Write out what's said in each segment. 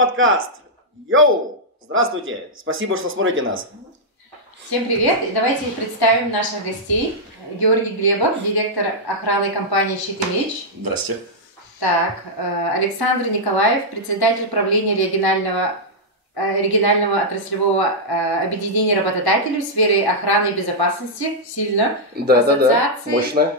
подкаст. Йоу! Здравствуйте! Спасибо, что смотрите нас. Всем привет! И давайте представим наших гостей. Георгий Глебов, директор охраны компании «Щит и меч». Здрасте. Так, Александр Николаев, председатель правления регионального отраслевого объединения работодателей в сфере охраны и безопасности. Сильно. Да, мощно.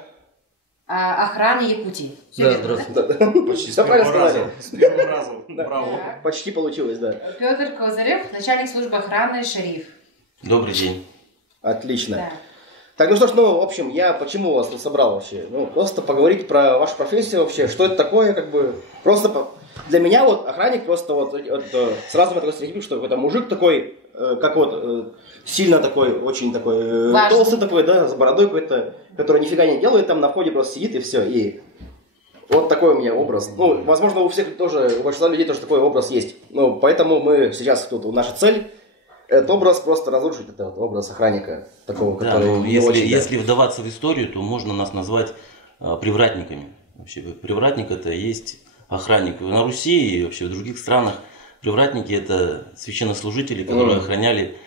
Охраны Якутии. Да, здравствуйте. Почти с первого раза. С первого раза. Браво. Почти получилось, да. Петр Козырев, начальник службы охраны «Шериф». Добрый день. Отлично. Да. Так, ну что ж, в общем, я почему вас тут собрал вообще? Просто поговорить про вашу профессию вообще, что это такое, просто для меня охранник просто сразу такой стереотип, что какой-то мужик такой, сильно такой, очень такой, толстый такой, да, с бородой какой-то, который нифига не делает, там на входе просто сидит и все, и вот такой у меня образ. Возможно, у всех тоже, у большинства людей тоже такой образ есть. Поэтому мы сейчас наша цель этот образ просто разрушить, этот образ охранника такого, который если вдаваться в историю, то можно нас назвать привратниками. Вообще, привратник это и есть охранник. На Руси и вообще в других странах привратники это священнослужители, которые охраняли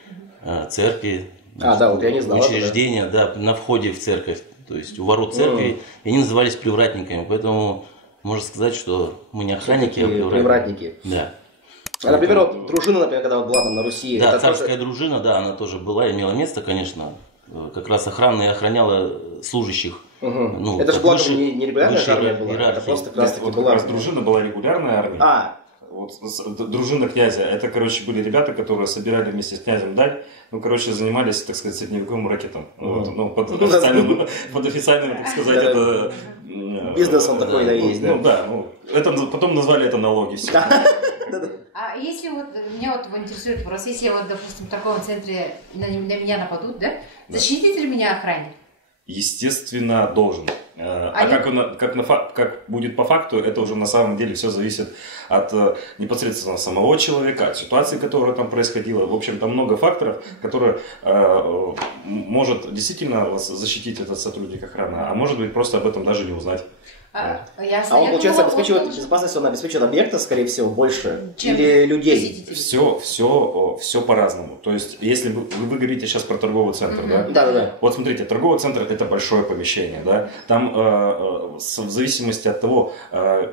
церкви, я не знал, учреждения, на входе в церковь, то есть у ворот церкви, и они назывались привратниками. Поэтому можно сказать, что мы не охранники, а привратники. Да. Например, дружина, когда была там на Руси. Да, царская дружина, она тоже была, имела место, конечно. Как раз охрана и охраняла служащих. Это же была не регулярная армия была, это просто как раз таки была. Дружина была регулярная армия. Дружина князя, это, были ребята, которые собирали вместе с князем даль, занимались, так сказать, средневековым рэкетом. Под официальным, так сказать, это... Бизнесом такой, есть, да. Это потом назвали это налоги все. А если меня интересует вопрос, если допустим, в торговом центре на меня нападут, да? Защитит ли меня охранник? Естественно, должен. Как будет по факту, это уже на самом деле все зависит от непосредственно самого человека, от ситуации, которая там происходила. В общем, там много факторов, которые может действительно вас защитить этот сотрудник охраны, а может быть просто об этом даже не узнать. Он, получается, обеспечивает безопасность, он обеспечивает объекта, скорее всего, больше, или людей? Все по-разному. То есть, если вы говорите сейчас про торговый центр, да? Да. Вот смотрите, торговый центр – это большое помещение, да? Там в зависимости от того,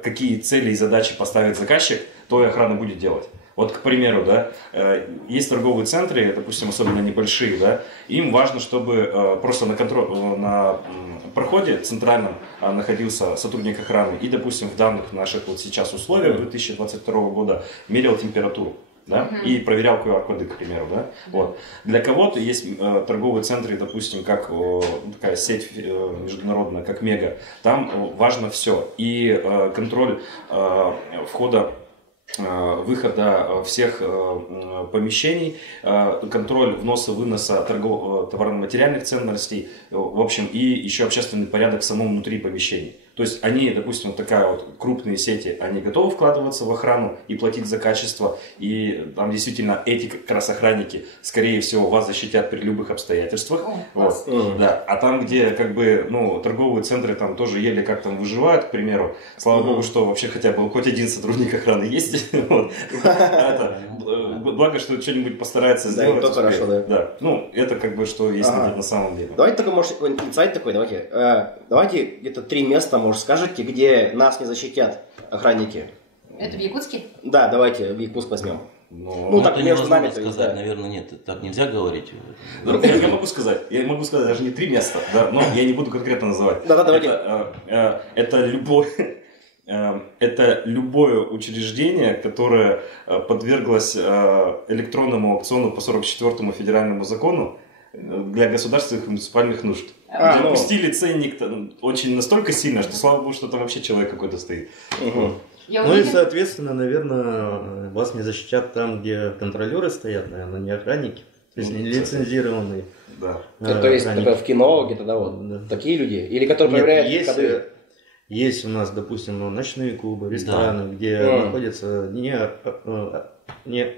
какие цели и задачи поставит заказчик, то и охрана будет делать. Вот, к примеру, да, есть торговые центры, допустим, особенно небольшие, да, им важно, чтобы просто на проходе центральном находился сотрудник охраны и, допустим, в данных наших сейчас условиях 2022 года мерил температуру. Да? И проверял QR-коды, к примеру. Да? Вот. Для кого-то есть торговые центры, допустим, как такая сеть международная, как Мега. Там важно все. И контроль входа, выхода всех помещений, контроль вноса-выноса товарно-материальных ценностей, в общем, и еще общественный порядок в самом внутри помещений. То есть они, допустим, крупные сети, они готовы вкладываться в охрану и платить за качество, и там действительно эти как раз охранники, скорее всего, вас защитят при любых обстоятельствах. Да. А там, где торговые центры там тоже еле как там выживают, к примеру, слава богу, что вообще хотя бы хоть один сотрудник охраны есть. Благо, что что-нибудь постарается сделать. Да, то хорошо, да. Это что есть на самом деле. Давайте только, может, какой-нибудь инсайт такой, давайте где-то 3 места, может, скажете, где нас не защитят охранники. Это в Якутске? Да, давайте в Якутск возьмем. Так между нами сказать, наверное, нет, так нельзя говорить. Я могу сказать даже не 3 места, да, но я не буду конкретно называть. Да, давайте. Это любое учреждение, которое подверглось электронному аукциону по 44-му федеральному закону для государственных и муниципальных нужд. Где опустили ценник очень настолько сильно, что слава богу, что там вообще человек какой-то стоит. И, соответственно, наверное, вас не защитят там, где контролеры стоят, наверное, не охранники. То есть не лицензированные. Да. То есть в кино где-то такие люди? Или которые проверяют ходы? Есть у нас, допустим, ночные клубы, рестораны, где находятся, не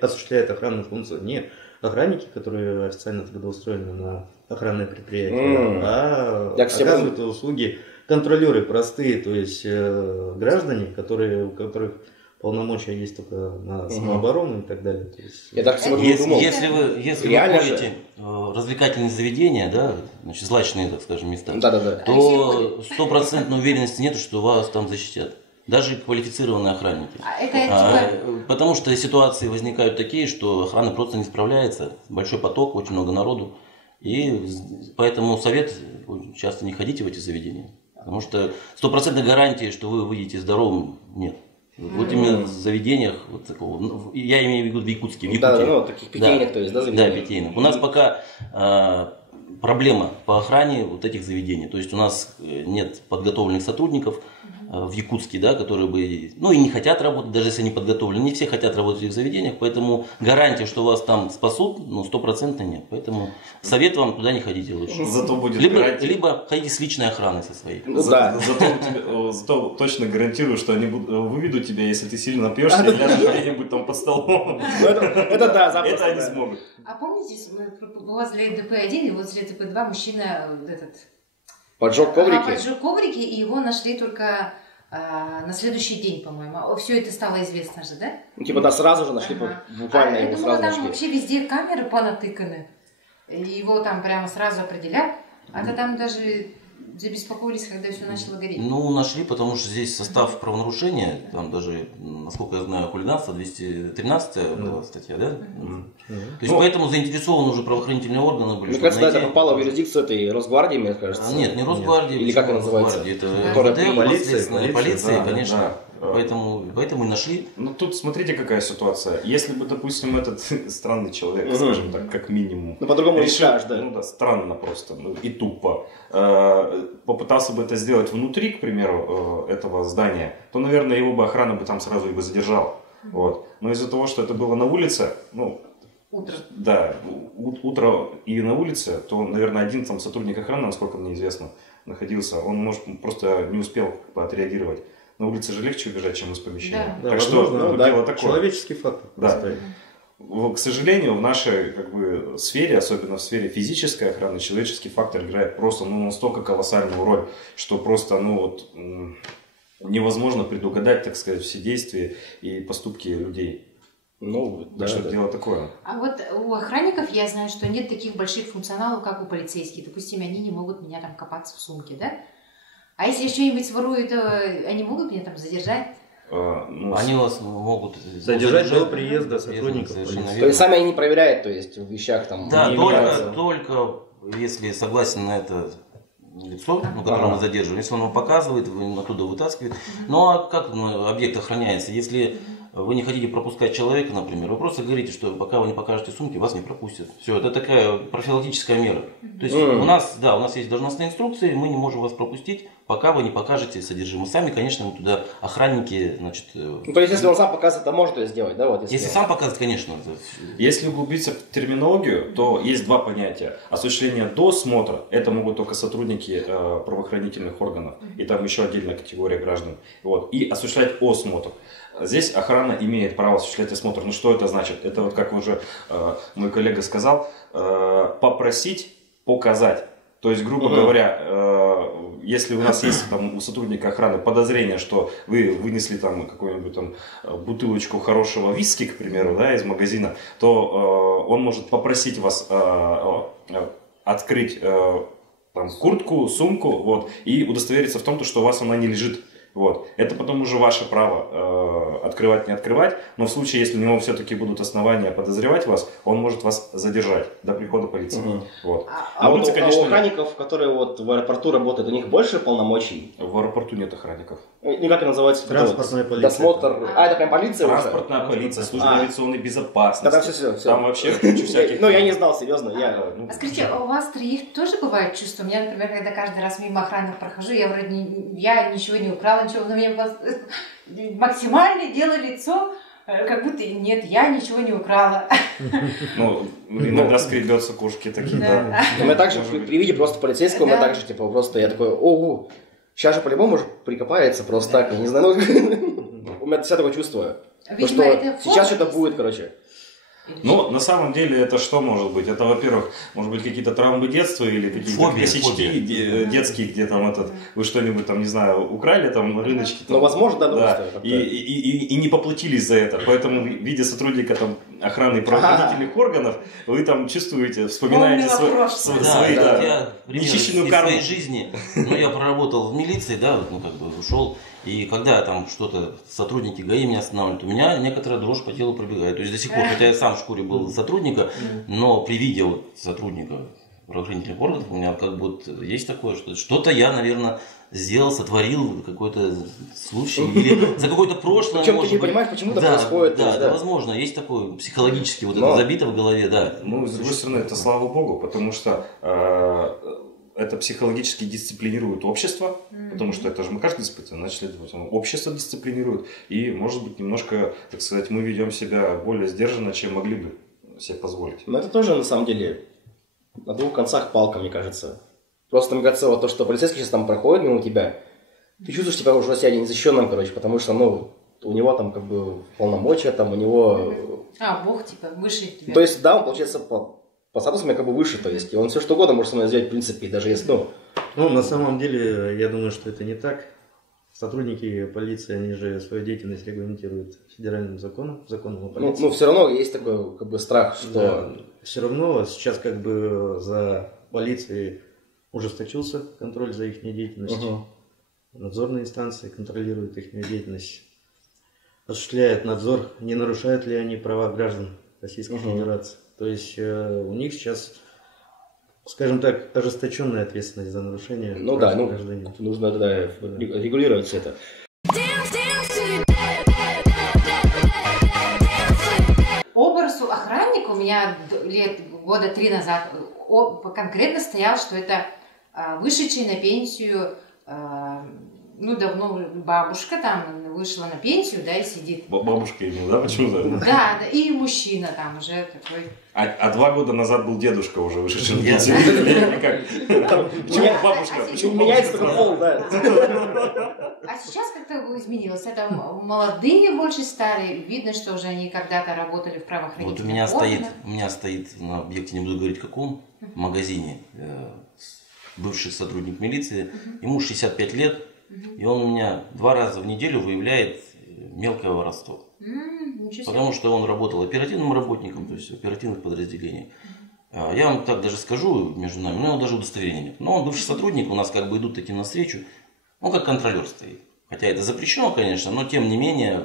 осуществляют охранную функцию, не охранники, которые официально трудоустроены на охранное предприятие, а оказывают услуги контролеры простые, то есть граждане, у которых полномочия есть только на самооборону и так далее. То есть, Я так сегодня не думал. Если вы Реально ходите в развлекательные заведения, да, значит, злачные, так скажем, места, Да. то стопроцентной уверенности нет, что вас там защитят. Даже квалифицированные охранники. Потому что ситуации возникают такие, что охрана просто не справляется. Большой поток, очень много народу. И поэтому совет часто не ходите в эти заведения. Потому что стопроцентной гарантии, что вы выйдете здоровым, нет. Вот именно в заведениях вот такого. Я имею в виду в Якутске. В Якутии. Да, таких питейных, то есть, да, заведений? Да, питейных. У нас пока проблема по охране вот этих заведений. То есть у нас нет подготовленных сотрудников в Якутске, да, которые бы, и не хотят работать, даже если они подготовлены. Не все хотят работать в этих заведениях, поэтому гарантия, что вас там спасут, 100% нет. Поэтому совет вам туда не ходите лучше. Зато будет либо ходите с личной охраной со своей. Зато точно гарантирую, что они выведут тебя, если ты сильно напьешься и ляжешь где-нибудь там под столом. Это да, запросто. Это они смогут. А помните, возле ДП-1 и возле ДП-2 мужчина поджег коврики? Поджег коврики, и его нашли только на следующий день, по-моему. Все это стало известно же, да? Сразу же нашли, буквально его сразу там нашли. вообще везде камеры понатыканы. Его там прямо сразу определяют. А-то там даже забеспокоились, когда все начало гореть. Нашли, потому что здесь состав правонарушения, там даже, насколько я знаю, хулиганство, 213 была статья, да? То есть поэтому заинтересованы уже правоохранительные органы были. Мне кажется, это попало в юрисдикцию этой Росгвардии, мне кажется. Нет, не Росгвардии. Или как она называется? Это МВД, полиция, конечно. Поэтому и нашли. Тут смотрите, какая ситуация. Если бы, допустим, этот странный человек, скажем так, как минимум, по-другому не решил, скажешь, да? Странно просто, и тупо, попытался бы это сделать внутри, к примеру, этого здания, то, наверное, его бы охрана бы там сразу и бы задержала. Вот. Но из-за того, что это было на улице, Утро. Да, утро и на улице, то, наверное, один там сотрудник охраны, насколько мне известно, находился, он, может, просто не успел отреагировать. На улице же легче убежать, чем из помещения. Да, Так возможно, что дело такое. Человеческий фактор. Да. К сожалению, в нашей сфере, особенно в сфере физической охраны, человеческий фактор играет просто настолько колоссальную роль, что просто невозможно предугадать, так сказать, все действия и поступки людей. Так что дело такое. А вот у охранников я знаю, что нет таких больших функционалов, как у полицейских. Допустим, они не могут меня там копаться в сумке, да? А если что-нибудь своруют, то они могут меня там задержать? Они вас могут задержать до приезда сотрудников. То есть сами они не проверяют, то есть в вещах там... Да, только если согласен на это лицо, которое мы задерживаем, если он вам показывает, вы оттуда вытаскиваете. А как объект охраняется? Если вы не хотите пропускать человека, например, вы просто говорите, что пока вы не покажете сумки, вас не пропустят. Все, это такая профилактическая мера. То есть у нас есть должностные инструкции, мы не можем вас пропустить, пока вы не покажете содержимое. Сами, конечно, мы туда охранники, значит... то есть, если он сам показывает, то может это сделать, да? Если сам показывает, конечно. Если углубиться в терминологию, то есть два понятия. Осуществление досмотра, это могут только сотрудники правоохранительных органов, и там еще отдельная категория граждан. И осуществлять осмотр. Здесь охрана имеет право осуществлять осмотр. Что это значит? Это как уже мой коллега сказал, попросить показать. То есть, грубо говоря, если у нас есть у сотрудника охраны подозрение, что вы вынесли какую-нибудь бутылочку хорошего виски, к примеру, из магазина, то он может попросить вас открыть куртку, сумку, и удостовериться в том, что у вас она не лежит. Это потом уже ваше право открывать, не открывать, но в случае, если у него все-таки будут основания подозревать вас, он может вас задержать до прихода полиции. А у охранников, которые в аэропорту работают, у них больше полномочий? В аэропорту нет охранников. Как это называется? Транспортная полиция. Досмотр. Это прям полиция? Транспортная полиция, служба авиационной безопасности. Все. Там вообще куча всяких... я не знал, серьезно. Скажите, у вас троих тоже бывает чувство? У меня, например, когда каждый раз мимо охраны прохожу, я вроде ничего не украла, но мне максимально делаю лицо, как будто нет, я ничего не украла. Иногда скребется кошки такие, да. У меня также при виде просто полицейского, у меня также просто я такой, сейчас же по-любому уже прикопается просто так, я не знаю, у меня всегда такое чувство, что сейчас что-то будет, короче. Ну, на самом деле, это что может быть? Это, во-первых, может быть, какие-то травмы детства или какие-то косячки детские, где там вы что-нибудь там, не знаю, украли там на рыночке. Ну, возможно, да. И не поплатились за это. Поэтому, видя сотрудника там охраны правоохранительных органов, вы там чувствуете, вспоминаете свои нечищенную карму. В своей жизни. Ну, я проработал в милиции, да, ну, как бы ушел. И когда там что-то, сотрудники ГАИ меня останавливают, у меня некоторая дрожь по телу пробегает. То есть до сих пор, хотя я сам в шкуре был сотрудника, но при виде вот сотрудника правоохранительных органов у меня как бы вот есть такое, что что-то я, наверное, сделал, сотворил какой-то случай или за какое-то прошлое. Причем ты не понимаешь, почему это происходит. Да, возможно, есть такое психологически вот это забито в голове, да. Ну, с другой стороны, это слава богу, потому что это психологически дисциплинирует общество, потому что это же мы каждый испытываем, значит, общество дисциплинирует, и, может быть, немножко, так сказать, мы ведем себя более сдержанно, чем могли бы себе позволить. Но это тоже, на самом деле, на двух концах палка, мне кажется. Просто, мне кажется, вот то, что полицейский сейчас там проходит мимо тебя, ты чувствуешь себя уже себя незащищенным, короче, потому что, ну, у него там как бы полномочия, там у него... Бог, типа, выше тебя. То есть, да, он, получается, по статусу меня как бы выше, то есть, и он все что угодно может со мной сделать, в принципе, даже если, Ну, на самом деле, я думаю, что это не так. Сотрудники полиции, они же свою деятельность регламентируют федеральным законом о полиции. Ну, все равно есть такой, как бы, страх, что... Да, все равно сейчас, как бы, за полицией ужесточился контроль за их деятельностью. Надзорные инстанции контролируют их деятельность, осуществляют надзор, не нарушают ли они права граждан Российской Федерации. То есть у них сейчас, скажем так, ожесточенная ответственность за нарушение прав гражданина. Нужно тогда регулировать все это. Образ охранника у меня года 3 назад конкретно стоял, что это вышедший на пенсию, ну, давно бабушка там вышла на пенсию, да, и сидит. Бабушка именно, да? Почему-то? Да, и мужчина там уже такой. А 2 года назад был дедушка уже вышедший на пенсию. Почему бабушка? Почему меняется только пол, да? А сейчас как-то изменилось. Это молодые больше стали. Видно, что уже они когда-то работали в правоохранительных органах. Вот у меня стоит на объекте, не буду говорить каком, магазине, бывший сотрудник милиции, ему 65 лет, и он у меня 2 раза в неделю выявляет мелкое воровство. Потому что он работал оперативным работником, то есть в оперативных подразделениях. Я вам так даже скажу между нами, у него даже удостоверения нет. Но он бывший сотрудник, у нас как бы идут таким навстречу, он как контролер стоит. Хотя это запрещено, конечно, но тем не менее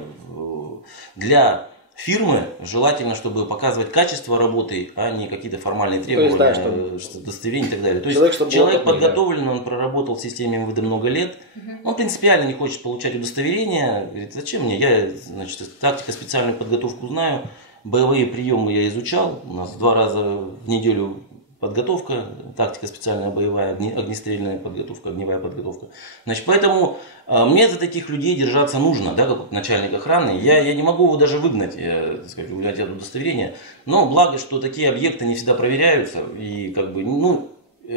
для фирмы желательно, чтобы показывать качество работы, а не какие-то формальные требования, удостоверения и так далее. То есть человек подготовлен, он проработал в системе МВД много лет, он принципиально не хочет получать удостоверение, говорит, зачем мне, я, значит, тактико специальную подготовку знаю, боевые приемы я изучал, у нас 2 раза в неделю подготовка, тактика специальная боевая, огнестрельная подготовка, огневая подготовка. Значит, поэтому мне за таких людей держаться нужно, да, как начальник охраны. Я не могу его даже выгнать, так сказать, выгнать от удостоверения. Но благо, что такие объекты не всегда проверяются. И как бы, ну,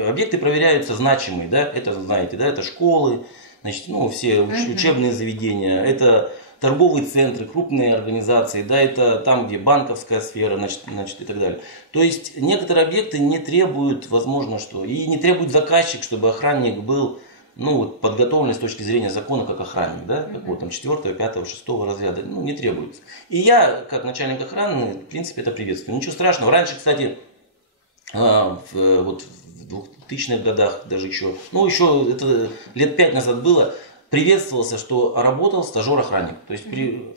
объекты проверяются значимые, да, это, знаете, да, это школы, значит, ну, все учебные заведения, это торговые центры, крупные организации, да, это там, где банковская сфера, значит, и так далее. То есть некоторые объекты не требуют, возможно, что, и не требует заказчик, чтобы охранник был, ну, вот, подготовлен с точки зрения закона как охранник, да, как вот там 4, 5, 6 разряда, ну, не требуется. И я, как начальник охраны, в принципе, это приветствую. Ничего страшного. Раньше, кстати, вот в 2000-х годах даже еще, ну, еще это лет 5 назад было, приветствовался, что работал стажер-охранник. То есть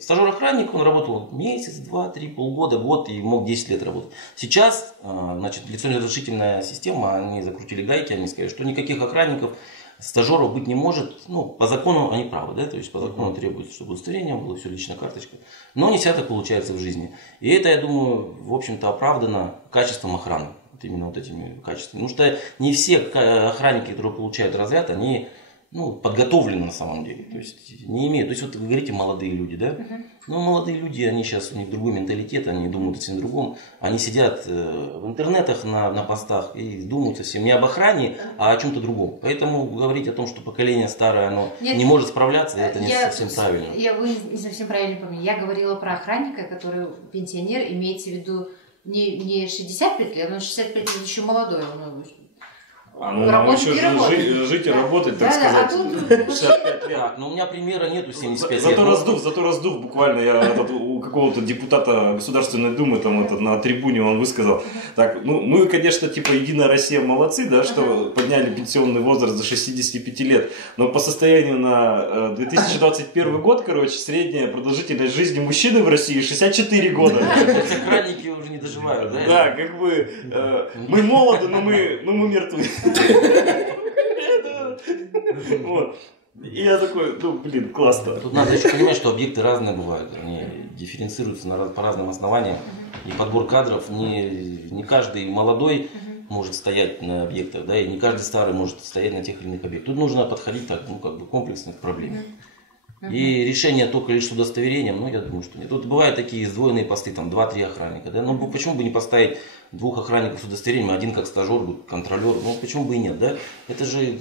стажер-охранник, он работал месяц, 2, 3, полгода, год и мог 10 лет работать. Сейчас, значит, лицензионно-разрешительная система, они закрутили гайки, они сказали, что никаких охранников, стажеров быть не может. Ну, по закону они правы, да, то есть по закону требуется, чтобы удостоверение было, все личная карточка. Но не всегда так получается в жизни. И это, я думаю, в общем-то оправдано качеством охраны. Вот именно вот этими качествами. Потому что не все охранники, которые получают разряд, они подготовлены на самом деле. То есть не имеют. То есть вот вы говорите молодые люди, да? Ну, молодые люди, они сейчас, у них другой менталитет, они думают о всем другом. Они сидят в интернетах на постах и думают совсем не об охране, а о чем-то другом. Поэтому говорить о том, что поколение старое, оно не может справляться, это не совсем правильно. Вы не совсем правильно поняли. Я говорила про охранника, который пенсионер, имеется в виду не 65 лет, но 65 лет еще молодой. Нам еще жить и работать, так сказать. 65 лет. Но у меня примера нету 75 лет. Зато раздув буквально. Я у какого-то депутата Государственной Думы на трибуне он высказал. Так, мы, конечно, типа Единая Россия молодцы, да, что подняли пенсионный возраст до 65 лет. Но по состоянию на 2021 год, средняя продолжительность жизни мужчины в России 64 года. Охранники уже не доживают, да? Да, мы молоды, но мы мертвы. Вот. И я такой, классно. Тут надо еще понимать, что объекты разные бывают. Они дифференцируются по разным основаниям. И подбор кадров, не каждый молодой может стоять на объектах, да, и не каждый старый может стоять на тех или иных объектах. Тут нужно подходить так, комплексно к проблеме. И решение только лишь с удостоверением, я думаю, что нет. Тут бывают такие сдвоенные посты, 2-3 охранника. Да? Почему бы не поставить 2 охранников с удостоверением, один как стажер, контролер, почему бы и нет, да? Это же,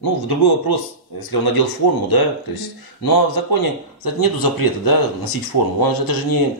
в другой вопрос, если он надел форму, да, то есть, но в законе, кстати, нету запрета, да, носить форму. Это же не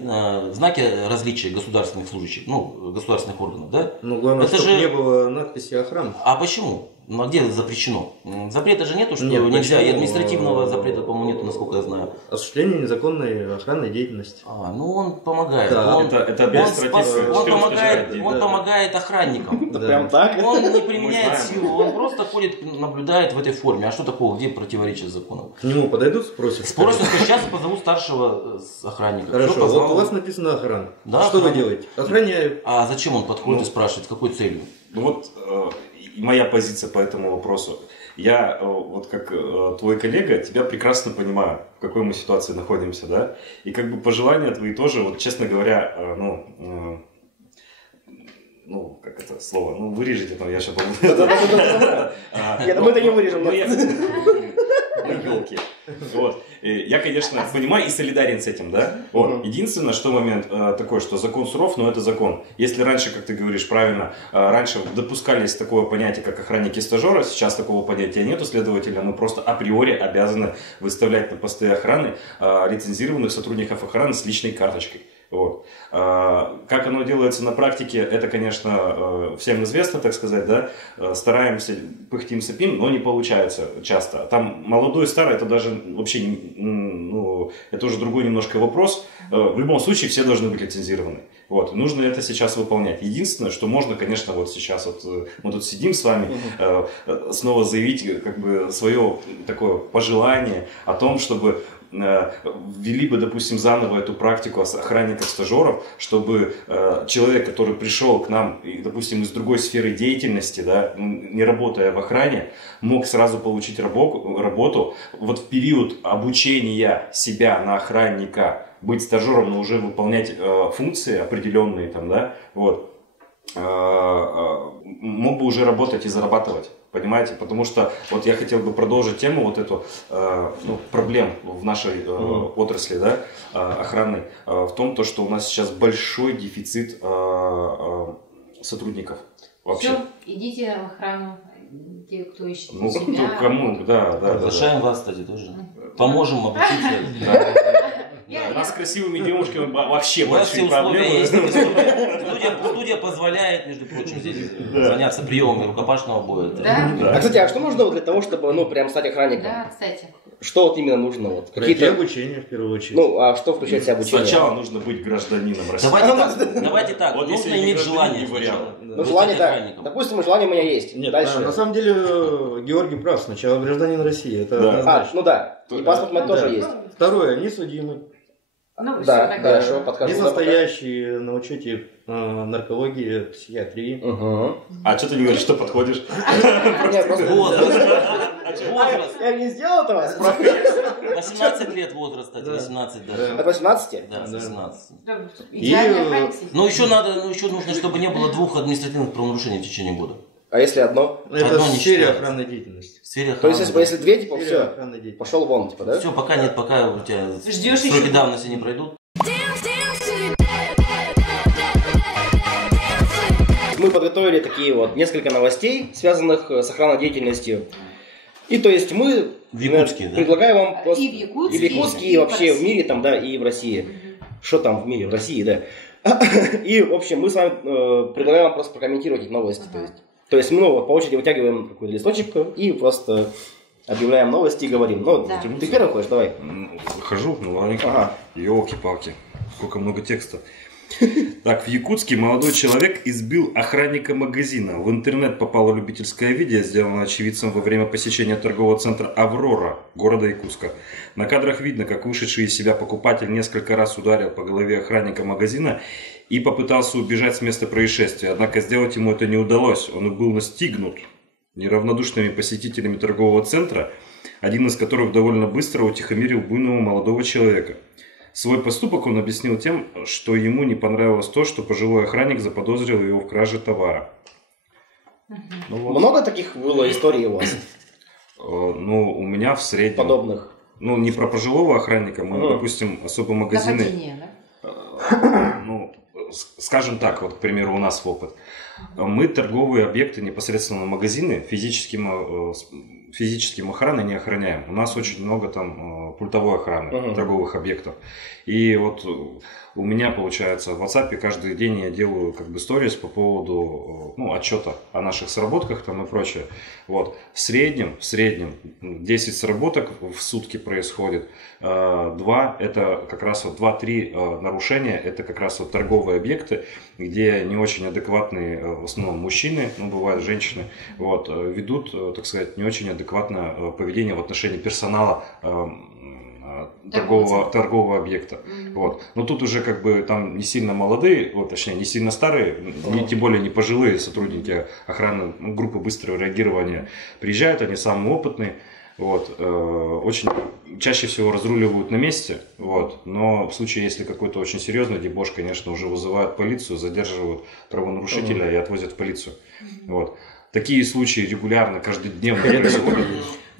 знаки различия государственных служащих, государственных органов, да? Главное, это чтобы не было надписи охраны. А почему? А где запрещено? Запрета же нету, что нельзя. И административного запрета, по-моему, нету, насколько я знаю. Осуществление незаконной охранной деятельности. Он помогает. Да. Это административное. Он помогает охранникам. Прям так? Он не применяет силу, он просто ходит, наблюдает в этой форме. А что такого? Где противоречие закону? К нему подойдут, спросят? Спросят, что сейчас позову старшего охранника. Хорошо, вот у вас написано охрана. Да, что вы делаете? Охраняю. А зачем он подходит и спрашивает, с какой целью? Моя позиция по этому вопросу. Я, как твой коллега, тебя прекрасно понимаю, в какой мы ситуации находимся, да? И пожелания твои тоже, честно говоря, как это слово, вырежете там, я сейчас помню. Я думаю, это не вырежем. Елки. Я, конечно, понимаю и солидарен с этим, да? Единственное, что момент такой, что закон суров, но это закон. Если раньше, как ты говоришь правильно, раньше допускались такое понятие, как охранники-стажеры, сейчас такого понятия нету, следовательно, мы просто априори обязаны выставлять на посты охраны лицензированных сотрудников охраны с личной карточкой. Как оно делается на практике, это, конечно, всем известно, так сказать, да, стараемся, пыхтим, сопим, но не получается часто. Там молодой, старый, это даже вообще, это уже другой немножко вопрос. В любом случае, все должны быть лицензированы. Нужно это сейчас выполнять. Единственное, что можно, конечно, сейчас мы тут сидим с вами, снова заявить свое такое пожелание о том, чтобы ввели бы, допустим, заново эту практику охранников-стажеров, чтобы человек, который пришел к нам, допустим, из другой сферы деятельности, да, не работая в охране, мог сразу получить работу в период обучения себя на охранника, быть стажером, но уже выполнять функции определенные, мог бы уже работать и зарабатывать. Понимаете? Потому что я хотел бы продолжить тему эту проблем в нашей отрасли, да, охранной, в том, что у нас сейчас большой дефицит сотрудников. Вообще. Все, идите в охрану, те, кто ищет себя. Кому, да. Приглашаем вас, кстати, тоже. Поможем обучиться. У нас с красивыми девушками вообще у нас все большие проблемы. Студия позволяет, между прочим, здесь заняться приемами рукопашного боя. А, кстати, а что нужно для того, чтобы, прям стать охранником? Да, кстати. Что именно нужно? Пройти обучение, в первую очередь. А что включает в себя обучение? Сначала нужно быть гражданином России. Давайте так. Нужно иметь желание сначала. Желание, да. Допустим, желание у меня есть. Нет, дальше. На самом деле, Георгий прав. Сначала гражданин России. Это однозначно. И паспорт у меня тоже есть. Второе, не судимый. Да, хорошо, подхожу. Не состоящий на учете наркологии, психиатрии. А что ты не говоришь, что подходишь? Возраст. Я не сделал этого? 18 лет возраст, кстати, 18 даже. От 18? Да, с 18. Идеальная охранник. Еще нужно, чтобы не было 2 административных правонарушений в течение года. А если одно? Это Одно в не сфере считается. охранной деятельности. В сфере То есть, охраны, если две, типа, В сфере все, охранной деятельности. пошел вон, типа, да? Все, пока у тебя Ждешь сроки еще? давности не пройдут. Мы подготовили такие вот несколько новостей, связанных с охранной деятельностью. И то есть мы В Якутске, да? предлагаем вам просто... И в Якутске, и в Якутске, и и в вообще в России. мире, там, да, и в России. Что там в мире, в России, да. И, в общем, мы с вами предлагаем вам просто прокомментировать эти новости. То есть мы, ну, вот, по очереди вытягиваем какой-то листочек и просто объявляем новости и говорим. Ну, Да. ты первый ходишь, давай. Хожу, ну ладненько. Ага. Ёлки-палки, сколько много текста. Так, в Якутске молодой человек избил охранника магазина. В интернет попало любительское видео, сделанное очевидцем во время посещения торгового центра «Аврора» города Якутска. На кадрах видно, как вышедший из себя покупатель несколько раз ударил по голове охранника магазина и попытался убежать с места происшествия. Однако сделать ему это не удалось. Он был настигнут неравнодушными посетителями торгового центра, один из которых довольно быстро утихомирил буйного молодого человека. Свой поступок он объяснил тем, что ему не понравилось то, что пожилой охранник заподозрил его в краже товара. Ну, вот. Много таких было историй у вас Ну, у меня в среднем... подобных? Ну, не про пожилого охранника, мы, допустим, особо магазины... Нападение, да? Ну, скажем так, вот, к примеру, у нас опыт. Мы торговые объекты, непосредственно магазины, физическим охраны не охраняем. У нас очень много там пультовой охраны торговых объектов. И вот у меня, получается, в WhatsApp каждый день я делаю как бы сторис по поводу отчета о наших сработках там и прочее. Вот. В среднем 10 сработок в сутки происходит. 2 это как раз вот 2-3 нарушения, это как раз вот торговые объекты, где не очень адекватные в основном мужчины, бывают женщины, вот, ведут, так сказать, не очень адекватное поведение в отношении персонала торгового объекта. Вот. Но тут уже как бы там не сильно молодые, точнее не сильно старые, тем более не пожилые сотрудники охраны группы быстрого реагирования приезжают, они самые опытные. Вот, очень чаще всего разруливают на месте, вот, но в случае, если какой-то очень серьезный дебош, конечно, уже вызывают полицию, задерживают правонарушителя и отвозят в полицию. Вот. Такие случаи регулярно, каждодневно происходят.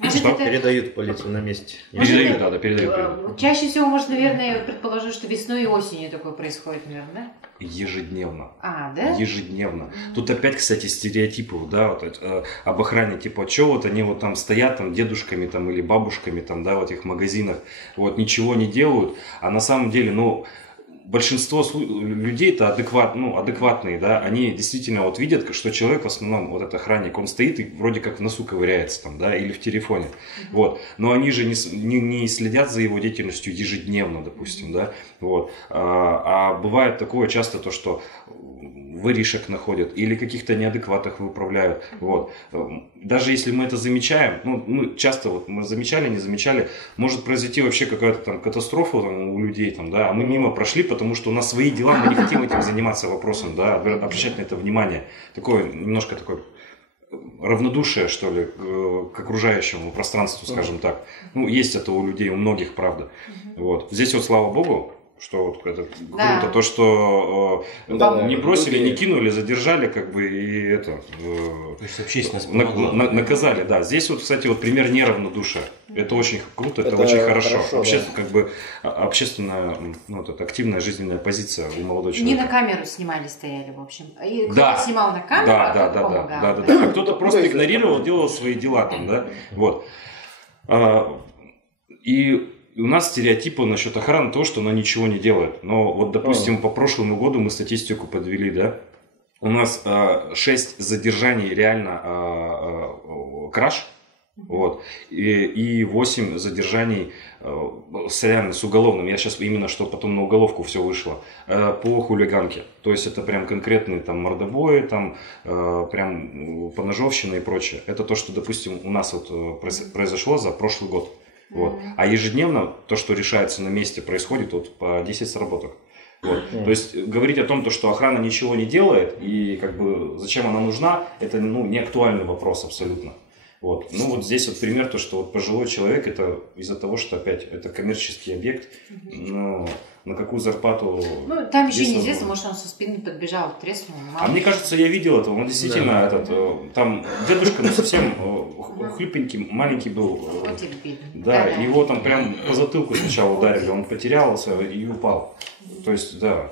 Что? Передают в полицию на месте. Передают. Чаще всего, может, наверное, предположу, что весной и осенью такое происходит, наверное, да? Ежедневно. Да? Ежедневно. Тут опять, кстати, стереотипы, да, вот, об охране, типа, что вот они вот там стоят там дедушками там или бабушками там, да, в этих магазинах, вот ничего не делают, а на самом деле, большинство людей-то адекватные, да, они действительно вот видят, что человек в основном, вот этот охранник, он стоит и вроде как в носу ковыряется там, да, или в телефоне, вот, но они же не следят за его деятельностью ежедневно, допустим, да, вот, а бывает такое часто то, что воришек находят или каких-то неадекватных выправляют. Вот. Даже если мы это замечаем, мы часто мы замечали, не замечали, может произойти вообще какая-то там катастрофа там, у людей, там, да, а мы мимо прошли, потому что у нас свои дела, мы не хотим этим заниматься вопросом, да, обращать на это внимание. Такое, немножко такое равнодушие, что ли, к окружающему пространству, скажем так. Есть это у людей, у многих, правда. Вот. Здесь вот, слава богу, что вот это круто, то, что не бросили, не кинули, задержали, как бы, и это наказали, да. Здесь вот, кстати, вот пример неравнодушия. Это очень круто, это очень хорошо. Как бы общественная, активная жизненная позиция у молодого человека. Не на камеру снимали, стояли, в общем. Да. Кто-то снимал на камеру, Да. А кто-то просто игнорировал, делал свои дела там, да. Вот. И у нас стереотипы насчет охраны то, что она ничего не делает. Но вот, допустим, по прошлому году мы статистику подвели, да. У нас 6 задержаний реально краж, вот, и 8 задержаний с уголовным. Я сейчас именно, что потом на уголовку все вышло, по хулиганке. То есть это прям конкретные там мордобои, там прям поножовщина и прочее. Это то, что, допустим, у нас вот произошло за прошлый год. Вот. А ежедневно то, что решается на месте, происходит вот по 10 сработок. Вот. То есть говорить о том, что охрана ничего не делает и как бы зачем она нужна, это не актуальный вопрос абсолютно. Вот. Ну вот здесь вот пример, то, что вот пожилой человек, это из-за того, что опять это коммерческий объект, но на какую зарплату... Ну, там еще неизвестно, может, он со спины подбежал, треснул. А мне кажется, я видел этого, он действительно там дедушка, ну совсем хлюпенький, маленький был. Да, его там прям по затылку сначала ударили, он потерялся и упал. То есть, да.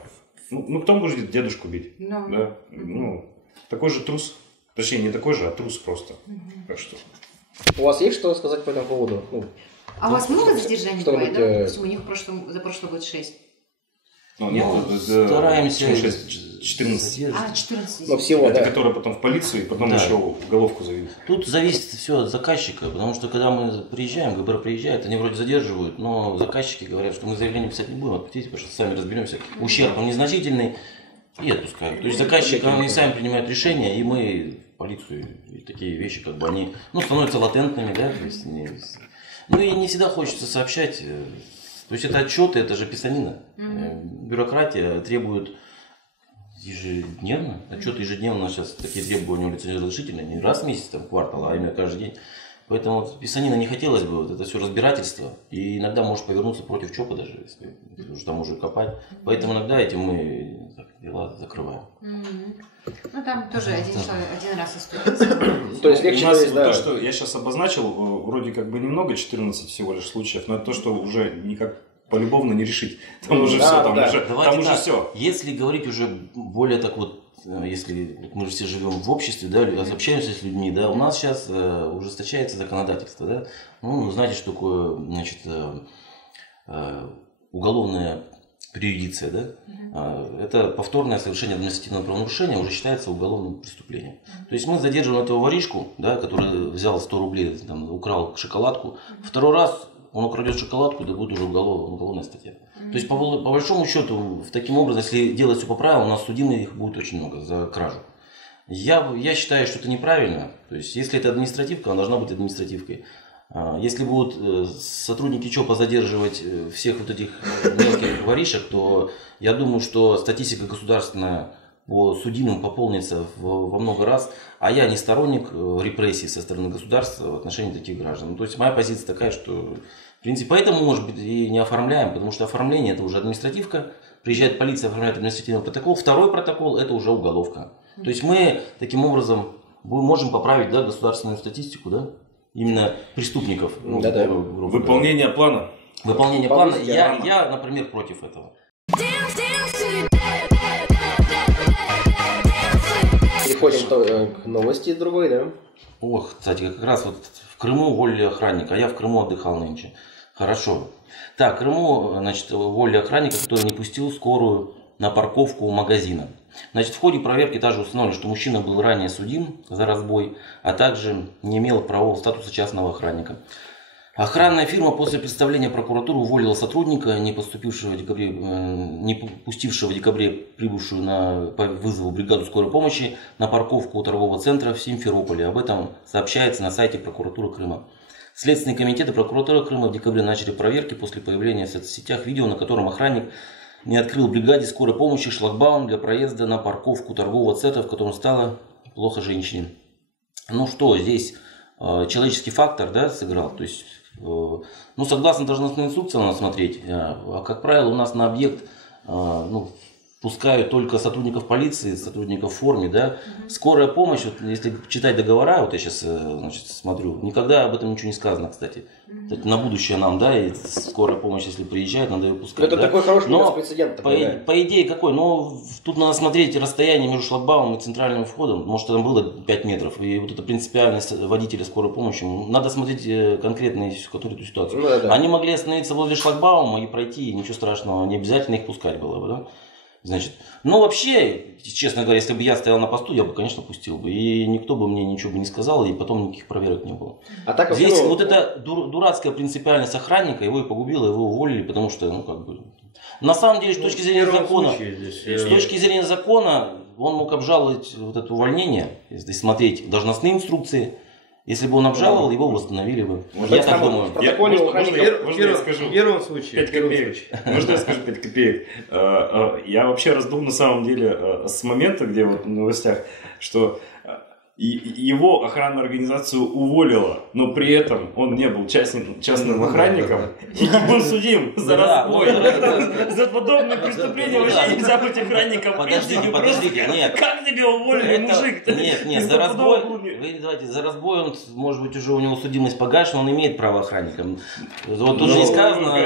Ну кто будет дедушку бить? Да. Ну, такой же трус. Точнее, не такой же, а трус просто. Так что... У вас есть что сказать по этому поводу? А у вас много задержаний бывает, да? Допустим, у них за прошлый год 6. Ну, нет, стараемся 14. 14. Но всего, это которые потом в полицию и потом еще уголовку заведут. Тут зависит все от заказчика, потому что когда мы приезжаем, ГБР приезжает, они вроде задерживают, но заказчики говорят, что мы заявление писать не будем, отпустите, потому что сами разберемся. Ущерб он незначительный и отпускают. То есть заказчик, они сами принимают решения, и мы в полицию, и такие вещи, как бы они, становятся латентными, да, то есть, ну и не всегда хочется сообщать. То есть это отчеты, это же писанина. Бюрократия требует ежедневно. Отчеты ежедневно сейчас такие требования разрешительные, не раз в месяц, там, квартал, а именно каждый день. Поэтому писанина не хотелось бы, это все разбирательство. И иногда может повернуться против ЧОПа даже, если уж там уже копать. Поэтому иногда этим мы дела закрываем. Ну там тоже один раз остается. То есть легче говорить, то, что я сейчас обозначил, вроде как бы немного, 14 всего лишь случаев, но это то, что уже никак полюбовно не решить. Там уже все, там уже все. Если говорить уже более так вот, если мы же все живем в обществе, да, общаемся с людьми, да, у нас сейчас ужесточается законодательство, да. Ну, знаете, что такое, значит, уголовная преюдиция, да? Это повторное совершение административного правонарушения уже считается уголовным преступлением. То есть мы задерживаем этого воришку, да, который взял 100 рублей, там, украл шоколадку, второй раз он украдет шоколадку, да будет уже уголовная статья. То есть по большому счету, таким образом, если делать все по правилам, у нас судимых их будет очень много за кражу. Я считаю, что это неправильно. То есть если это административка, она должна быть административкой. Если будут сотрудники ЧОПа задерживать всех вот этих мелких воришек, то я думаю, что статистика государственная по судимым пополнится во много раз, а я не сторонник репрессий со стороны государства в отношении таких граждан. То есть моя позиция такая, что в принципе поэтому, может быть, и не оформляем, потому что оформление это уже административка, приезжает полиция, оформляет административный протокол, второй протокол это уже уголовка. То есть мы таким образом можем поправить, да, государственную статистику, да, именно преступников. Выполнение плана. Выполнение плана. Я, например, против этого. Переходим к новости другой, да? Ох, кстати, как раз вот в Крыму уволили охранника, а я в Крыму отдыхал нынче. Хорошо. Так, в Крыму, значит, уволили охранника, который не пустил скорую на парковку у магазина. Значит, в ходе проверки также установлено, что мужчина был ранее судим за разбой, а также не имел правового статуса частного охранника. Охранная фирма после представления прокуратуры уволила сотрудника, не пустившего в декабре прибывшую по вызову бригаду скорой помощи на парковку у торгового центра в Симферополе. Об этом сообщается на сайте прокуратуры Крыма. Следственный комитет и прокуратура Крыма в декабре начали проверки после появления в соцсетях видео, на котором охранник не открыл бригаде скорой помощи шлагбаум для проезда на парковку торгового центра, в котором стало плохо женщине. Ну что, здесь человеческий фактор, да, сыграл. То есть, ну, согласно должностной инструкции надо смотреть. Как правило, у нас на объект пускают только сотрудников полиции, сотрудников в форме, да. Скорая помощь, вот, если читать договора, вот я сейчас, значит, смотрю, никогда об этом ничего не сказано, кстати. На будущее нам, да, и скорая помощь, если приезжает, надо ее пускать. Это да? такой хороший прецедент. По идее какой? Ну, тут надо смотреть расстояние между шлагбаумом и центральным входом. Может, там было 5 метров. И вот эта принципиальность водителя скорой помощи. Надо смотреть конкретно эту ситуацию. Ну, да. Они могли остановиться возле шлагбаума и пройти, ничего страшного. Не обязательно их пускать было бы, да? Значит, ну вообще, честно говоря, если бы я стоял на посту, я бы, конечно, пустил бы. И никто бы мне ничего бы не сказал, и потом никаких проверок не было. А так, здесь вот эта дурацкая принципиальность охранника, его и погубила, его уволили, потому что, ну как бы... На самом деле, с точки зрения закона, он мог обжаловать вот это увольнение, если смотреть должностные инструкции. Если бы он обжаловал, его восстановили бы. Вот я так думаю. Можно я скажу? В первом случае. 5 копеек. Можно я скажу 5 копеек? Я вообще раздул на самом деле с момента, где вот в новостях, что его охранная организация уволила, но при этом он не был частным охранником, и был судим за разбой. За подобное преступление вообще нельзя быть охранником. Подождите, нет. Как тебя уволили, мужик? Нет, за разбой, вы давайте, за разбой он, может быть, уже у него судимость погашена, он имеет право охранника. Вот тут же не сказано...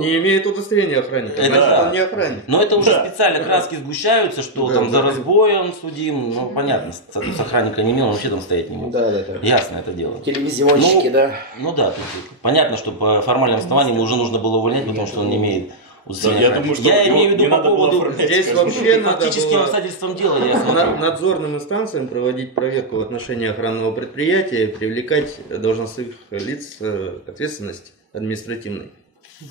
Не имеет удостоверения охранника, он не охранник. Но это уже специально краски сгущаются, что там за разбой он судим, ну понятно, статус охранника не имел, он вообще там стоять не мог. Да. Ясно это дело. Телевизионщики, да. Ну да, понятно, что по формальным основаниям уже нужно было увольнять, потому что он не имеет удостоверения охранника. Я имею в виду по поводу... Здесь вообще надо фактическим обстоятельством дела, я смотрю. Надзорным инстанциям проводить проверку в отношении охранного предприятия, привлекать должностных лиц к ответственности административной.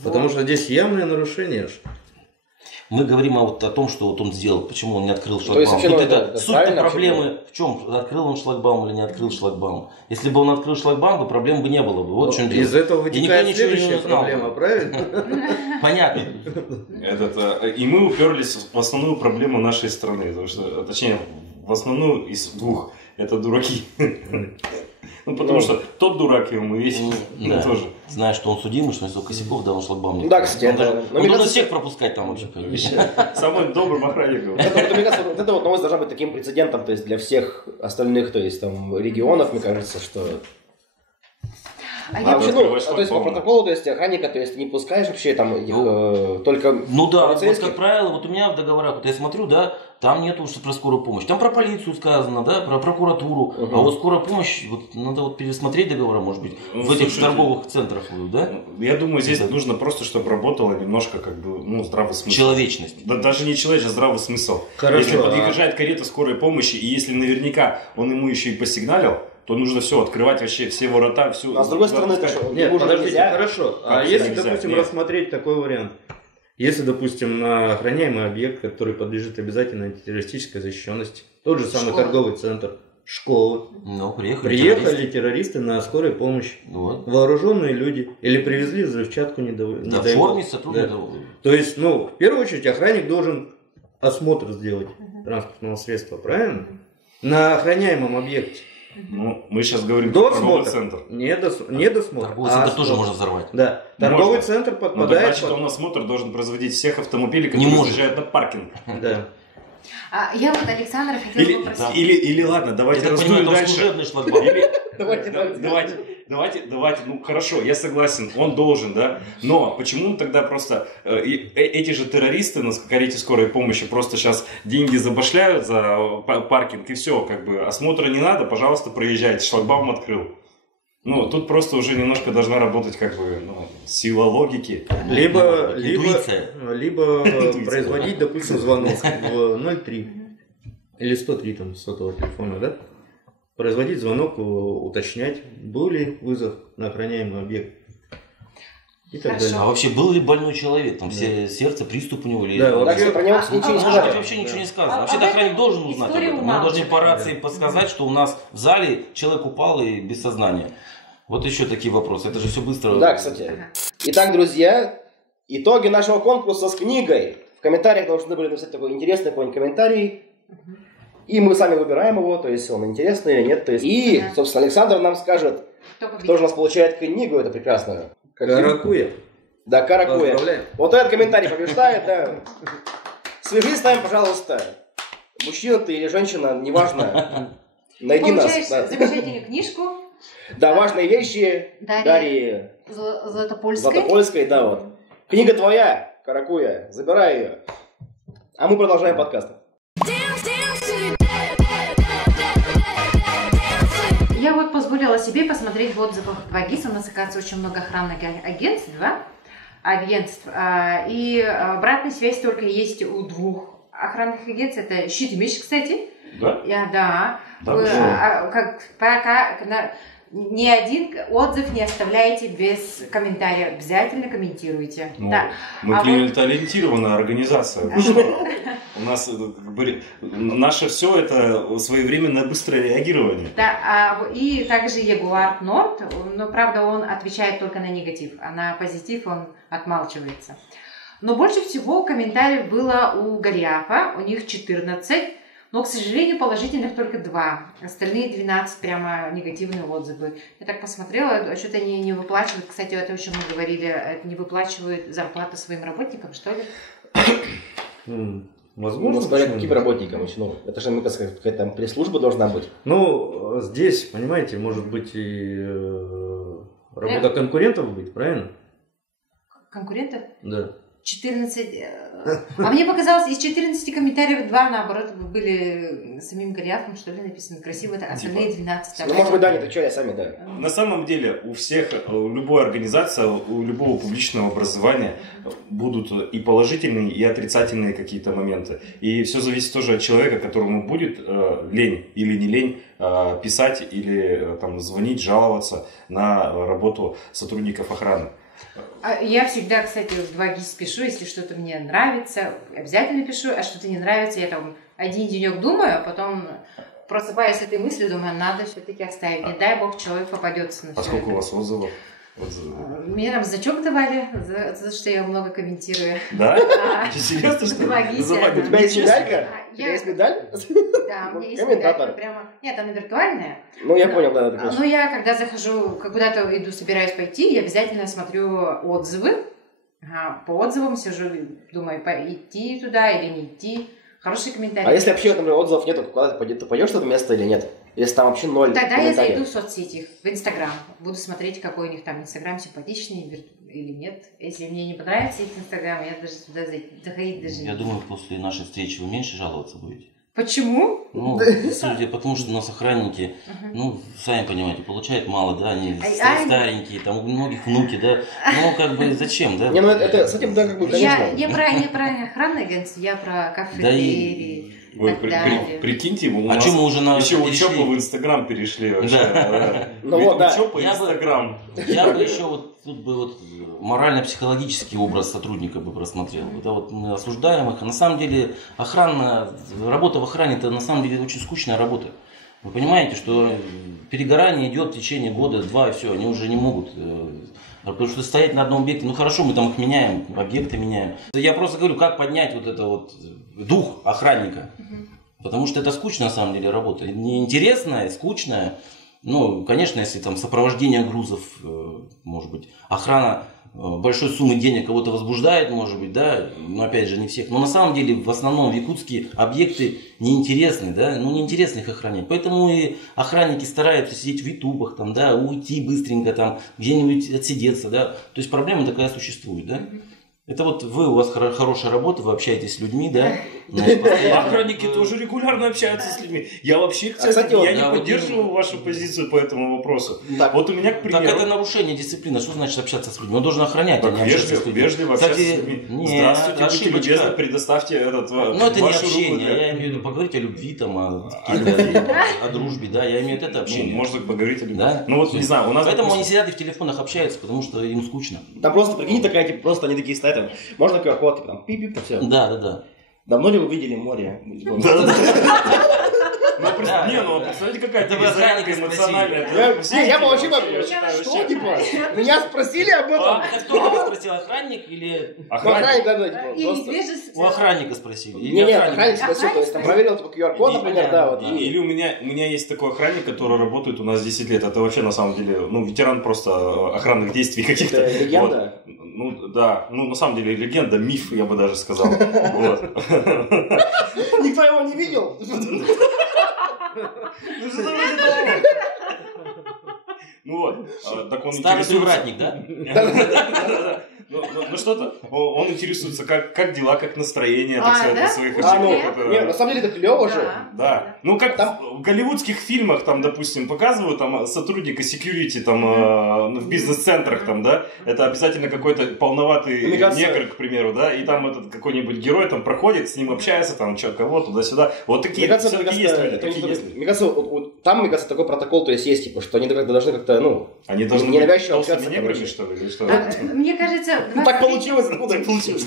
Потому что здесь явное нарушение. Мы говорим о том, что вот он сделал, почему он не открыл То есть, шлагбаум. вообще, Тут суть проблемы в чем? Открыл он шлагбаум или не открыл шлагбаум. Если бы он открыл шлагбаум, то проблем бы не было бы. Вот в чем дело. Из этого вытекает ничего не следующая узнал. проблема, правильно? Понятно. И мы уперлись в основную проблему нашей страны. Потому что, точнее, в основную из двух. Это дураки. Ну, потому что тот дурак его мы весь тоже. Знаешь, что он судимый, что несколько косяков, да, он шлагбаум не... Да, кстати, он должен всех пропускать там вообще. Самым добрым охранником. Мне кажется, вот эта вот новость должна быть таким прецедентом, то есть для всех остальных, то есть там регионов, мне кажется, что... вообще, то есть по протоколу, то есть охранника, то есть не пускаешь вообще там их только... Ну да, вот как правило, вот у меня в договорах, вот я смотрю, да, там нету про скорую помощь. Там про полицию сказано, да, про прокуратуру. А вот скорая помощь, вот надо вот пересмотреть договора, может быть, в этих торговых центрах, да? Я думаю, здесь нужно просто, чтобы работало немножко, как бы, здравый смысл. Человечность. Да, даже не человечность, а здравый смысл. Хорошо. Если подъезжает карета скорой помощи, и если наверняка он ему еще и посигналил, то нужно все, открывать вообще все ворота, все. А с другой стороны, это нет, подождите, нельзя. Хорошо. А если, допустим, рассмотреть такой вариант? Если, допустим, на охраняемый объект, который подлежит обязательно антитеррористической защищенности, тот же самый торговый центр, школа, приехали террористы на скорой помощи, вооруженные люди, или привезли взрывчатку в форме сотрудников. То есть, в первую очередь, охранник должен осмотр сделать транспортного средства, правильно? На охраняемом объекте. Мы сейчас говорим про торговый центр. Не досмотр. Торговый центр тоже можно взорвать. Да. Торговый центр подпадает... Значит, он осмотр должен производить всех автомобилей, которые заезжают на паркинг. Да. Я вот Александра хотела попросить. Или ладно, давайте раздуем дальше. Давайте, хорошо, я согласен, он должен, да, но почему тогда просто эти же террористы на карете скорой помощи просто сейчас деньги забашляют за паркинг и все, как бы, осмотра не надо, пожалуйста, проезжайте, шлагбаум открыл. Тут просто уже немножко должна работать, как бы, сила логики. Либо производить, допустим, звонок в 03 или 103 там, сотового телефона, да? Производить звонок, уточнять, был ли вызов на охраняемый объект. И так далее. А вообще был ли больной человек? Там сердце, приступ у него или... Да, вообще про него ничего не сказано. Вообще ничего не сказано. Вообще-то охранник должен узнать об этом. Мы должны по рации подсказать, что у нас в зале человек упал и без сознания. Вот еще такие вопросы. Это же все быстро. Да, кстати. Итак, друзья, итоги нашего конкурса с книгой. В комментариях должны были написать такой интересный какой-нибудь комментарий. И мы сами выбираем его, то есть он интересный или нет. То есть... И, собственно, Александр нам скажет, кто же у нас получает книгу, это прекрасно. Каракуя. Да, Каракуя. Вот этот комментарий побеждает, да. Свяжись с нами, пожалуйста. Мужчина ты или женщина, неважно. Найди нас. Получаешь замечательную книжку. Да, важные вещи Дарьи Златопольской, да, вот. Книга твоя, Каракуя, забирай ее. А мы продолжаем подкаст. Я вот позволила себе посмотреть в отзывах в АГИС. У нас, оказывается, очень много охранных агентств, и обратная связь только есть у двух охранных агентств. Это «Щит и меч», кстати. Да? Да. Ни один отзыв не оставляйте без комментария. Обязательно комментируйте. Мы клиентоориентированная организация. У нас наше все это своевременное быстрое реагирование. Да, и также Ягуар Норд, но правда он отвечает только на негатив, а на позитив он отмалчивается. Но больше всего комментариев было у Голиафа, у них 14. Но, к сожалению, положительных только 2. Остальные 12 прямо негативные отзывы. Я так посмотрела, что-то они не выплачивают. Кстати, это о чем мы говорили, не выплачивают зарплату своим работникам, что ли? Возможно. Смотря каким работникам еще. Ну, это же, мне кажется, какая-то там пресс-служба должна быть. Ну, здесь, понимаете, может быть и работа конкурентов быть, правильно? Конкурентов? Да. 14. А мне показалось, из 14 комментариев 2, наоборот, были самим Голиафом, что ли, написано. Красиво, это остальные 12. Ну, может быть, да, не отвечали сами, да. На самом деле у всех, у любой организации, у любого публичного образования будут и положительные, и отрицательные какие-то моменты. И все зависит тоже от человека, которому будет лень или не лень писать или там, звонить, жаловаться на работу сотрудников охраны. Я всегда, кстати, в 2 GIS пишу, если что-то мне нравится, обязательно пишу, а что-то не нравится, я там один денек думаю, а потом просыпаюсь с этой мыслью, думаю, надо все-таки оставить. Не дай бог человек попадется на все. А сколько у вас отзывов? Мне там значок давали, за что я много комментирую. Да? Серьезно, что ли? У тебя есть медалька? У тебя есть медаль? Да, у меня есть комментатор. медалька прямо. Нет, она виртуальная. Ну, я понял, да. Но я, когда захожу, куда-то иду, собираюсь пойти, я обязательно смотрю отзывы. По отзывам сижу, думаю, идти туда или не идти. Хорошие комментарии. А если вообще, например, отзывов нету, куда ты пойдешь в это место или нет? Если там вообще 0 Тогда я зайду в соцсети, в Инстаграм. Буду смотреть, какой у них там Инстаграм симпатичный или нет. Если мне не понравится их Инстаграм, я даже туда заходить даже не. Я думаю, после нашей встречи вы меньше жаловаться будете. Почему? Ну, судя, потому что у нас охранники, ну, сами понимаете, получают мало, да, они старенькие, там у многих внуки, да. Ну, как бы, зачем, да? Не, ну это с этим, да, как бы, конечно. Я про охранные агентства, я про кафетерии. Вы прикиньте, у нас мы уже на еще перешли? учебу в Инстаграм перешли вообще. Ну вот, да. Учеба Инстаграм. Я бы еще вот тут бы вот морально-психологический образ сотрудника бы просмотрел. Это вот мы осуждаем их. На самом деле работа в охране это на самом деле очень скучная работа. Вы понимаете, что перегорание идет в течение года, 2 и все, они уже не могут. Потому что стоять на одном объекте, ну хорошо, мы там их меняем, объекты меняем. Я просто говорю, как поднять вот это вот дух охранника. Потому что это скучная на самом деле работа. Неинтересная, скучная. Ну, конечно, если там сопровождение грузов, может быть, охрана большой суммы денег кого-то возбуждает, может быть, да, но опять же не всех. Но на самом деле в основном якутские объекты неинтересны, да, ну неинтересно их охранять. Поэтому и охранники стараются сидеть в ютубах, там, да, уйти быстренько, там, где-нибудь отсидеться, да. То есть проблема такая существует, да. Это вот вы, у вас хорошая работа, вы общаетесь с людьми, да? Охранники тоже регулярно общаются с людьми. Я вообще, кстати, я не поддерживаю вашу позицию по этому вопросу. Вот у меня, к примеру... Так это нарушение дисциплины. Что значит общаться с людьми? Он должен охранять, а не общаться с людьми. Вежливо общаться с людьми. Здравствуйте, будьте любезны, предоставьте этот Ну это не общение, я имею в виду поговорить о любви, там, о дружбе, да, я имею в виду это общение. Можно поговорить о любви. Ну вот, не знаю, у нас... Поэтому они сидят и в телефонах общаются, потому что им скучно. Там просто, прикинь, такая, типа, просто они такие стоят, можно QR-код, там, пип-пип, все. Да. Давно ли вы видели море? Не, ну представляете, какая-то зарядка эмоциональная. Я бы вообще что, типа? Меня спросили об этом? Кто тебя спросил, охранник или... Охранник, да, У охранника спросили. Нет, охранник спросил, то есть там проверил типа QR-код, например, да, вот. Или у меня есть такой охранник, который работает у нас 10 лет. Это вообще на самом деле, ну, ветеран просто охранных действий каких-то. Это легенда? Ну, да. Ну, на самом деле, легенда, миф, я бы даже сказал. Никто его не видел? Ну вот, так он старый интересуется... привратник, да? Ну что-то, он интересуется, как дела, как настроение, так сказать, на своих очередях. На самом деле это клево же. Да. Ну как в голливудских фильмах, там, допустим, показывают там сотрудника security там в бизнес-центрах, там, да, это обязательно какой-то полноватый негр, к примеру, да, и там этот какой-нибудь герой там проходит, с ним общается, там, кого туда-сюда. Вот такие все-таки есть люди. Мне кажется, там, мне кажется, такой протокол, то есть, типа, что они должны как-то, ну, они должны ненавязчиво общаться. Неграми, что ли, или что? Мне кажется, так получилось, откуда получилось?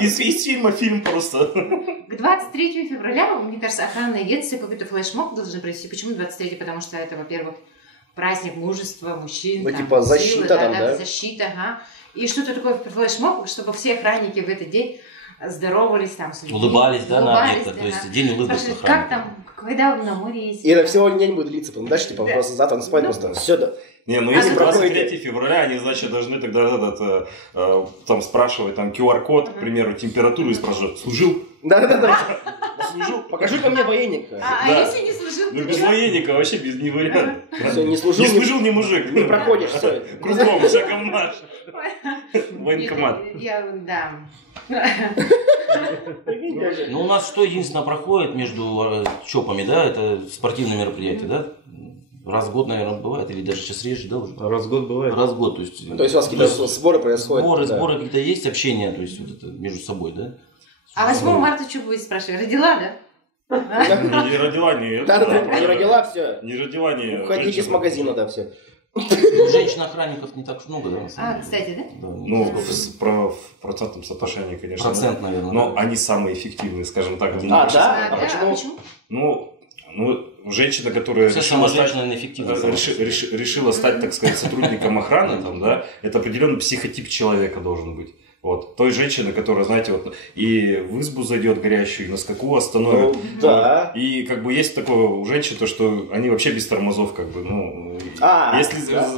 Из фильма фильм просто. К 23 февраля, мне кажется, охранные агентства какой-то флешмоб должны провести. Почему 23? Потому что это, во-первых, праздник мужества мужчин. Ну, там, типа защита силы, там, да? Защита, ага. И что-то такое флешмоб, чтобы все охранники в этот день здоровались там с людьми. Улыбались, да, на Улыбались, объектах, да. то есть день улыбок Спрашивают, охраны. как там, когда вы на море ездите? И это всего день будет длиться, потом дальше, типа, просто завтра он спать, просто все, да. Не, ну А если вы 23 февраля, они, значит, должны тогда там спрашивать там QR-код, к примеру, температуру и спрашивают, служил? Да-да-да. Служил? Покажи-ка мне военника. А Да. если не служил, Ну то без чё? военника вообще без не вариант. Всё, не служил, Не служил, не мужик. не проходишь, все. Кругом, шагом наш. Военкомат. Да. Ну, у нас что единственное проходит между ЧОПами, да, это спортивные мероприятия, да? Раз в год, наверное, бывает, или даже сейчас реже, да, уже? Раз в год бывает. Раз в год, то есть... То есть у вас какие-то сборы происходят? да. Сборы какие-то есть, общение, то есть вот это между собой, да? А 8 марта что будет спрашивать? Родила, да? Не родила, не... Да-да-да, не родила, все. Не родила, не... Уходите с магазина, да, все. Женщин-охранников не так уж много, да, на самом деле. Кстати, да? Да, Ну, в процентном соотношении, конечно. процент, да. наверное. Но да. они самые эффективные, скажем так. в А, нашей да? стране. А почему? Ну, женщина, которая Все решила самая стать, женщина эффективная. решила стать, так сказать, сотрудником охраны, там, да, это определенный психотип человека должен быть. Вот. Той женщины, которая, знаете, вот и в избу зайдет горящую, и на скаку остановит. Ну, да. Вот. И как бы есть такое у женщин, то, что они вообще без тормозов, как бы, ну, если да.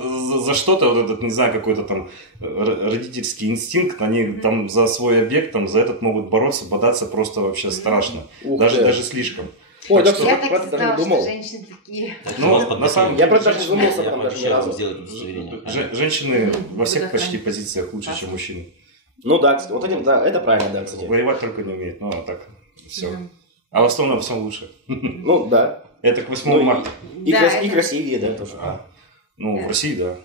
за что-то, вот этот, не знаю, какой-то там родительский инстинкт, они там за свой объект, там, за этот могут бороться, бодаться просто вообще страшно. Ух Даже ты. слишком. Ой, да, Так все, Я про так это и даже не знала, думал. что женщины такие. Так, Ну, у вас на подготовка. самом Я просто даже женщины- задумался об Я этом даже ни пообещал разу. сделать удостоверение. Женщины во всех Буду почти охранять. позициях лучше, чем мужчины. Ну да, кстати, вот этим, да, это правильно, да, кстати. Воевать только не умеют, ну а так все. А в основном во всем лучше. Ну да. Это к 8 Ну, марта. И, Да, и это- красивее, да, тоже. Ну, в России, да.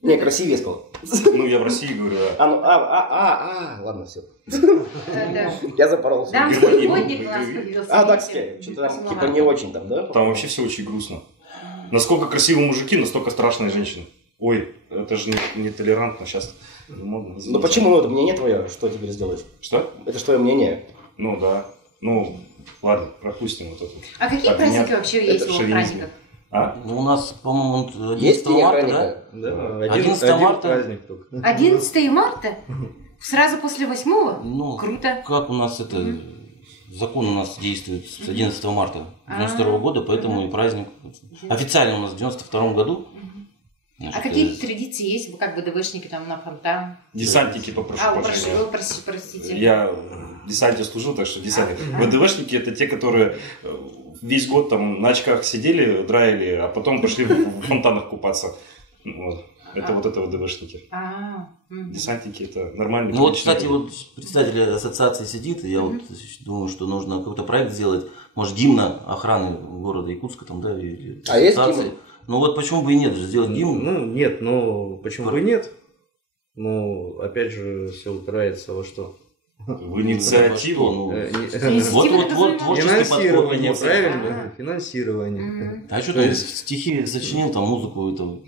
Не, красивее сказал. Ну, я в России говорю, да. Ладно, все. Да. Я запоролся. Там Германия, свободник вы у нас говорите? появился. Да, видите? кстати, что-то там 8 типа марта. не очень там, да? Там вообще все очень грустно. Насколько красивые мужики, настолько страшные женщины. Ой, это же нетолерантно сейчас. Модно, Ну извините. почему, ну это мнение твое, что теперь сделаешь? Что? Это же твое мнение. Ну, да. Ну, ладно, пропустим вот это. А какие От меня праздники вообще есть это у шовинизм. охранников? А? Ну, у нас, по-моему, Есть 11 день марта, охранника? да? Да, 11 один марта. праздник только. 11 марта? Сразу после 8-го? Ну, Круто. как у нас это... Закон у нас действует с 11 марта 92 года, поэтому и праздник. Официально у нас в 92 году. А Значит, какие традиции есть? Вы как бы ДВшники там на фронтах? Десантники, попрошу прощения. Простите. Я в десанте служил, так что десантники. ВДВшники это те, которые весь год там на очках сидели, драили, а потом пошли в фонтанах купаться. Вот. Это вот это ВДВшники. Десантники это нормальные. Ну вот, приличные кстати, люди. вот председатель ассоциации сидит, и я вот думаю, что нужно какой-то проект сделать, может, гимна охраны города Якутска там, да, или А есть ассоциации. гимн? Ну вот почему бы и нет, сделать гимн. Ну, нет, ну, почему бы и нет? Ну, опять же, все упирается во что? В инициативу. Ну, Есть вот стимул творческий подход. Финансирование, эмоции. правильно? Финансирование. А что То ты есть- стихи сочинил, там музыку это...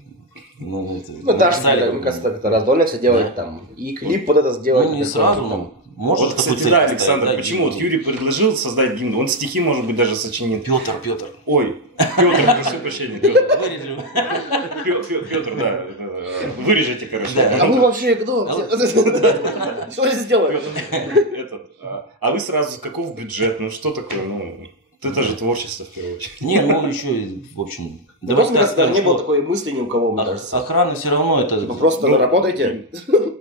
Ну, это, Ну да, что, написали. мне кажется, как-то раздольно все делать Да. там. И клип вот это сделать. Ну, не такой, сразу, там. но можно Вот, такую кстати, цель да, поставить, Александр, да, почему вот Юрий предложил создать гимн? Он стихи, может быть, даже сочинит. Петр. Ой, Петр, прошу прощения, Петр. Вырежем. Петр, да. Вырежете, короче. А вы вообще кто? Что здесь делаете? А вы сразу, каков бюджет? Ну, что такое? Ну, это же творчество, в первую очередь. Не, ну еще, в общем... Да просто, мне кажется, даже не скажем, было что такой мысли ни у кого, мне кажется. Охрана все равно это... Типа просто Ну, работайте.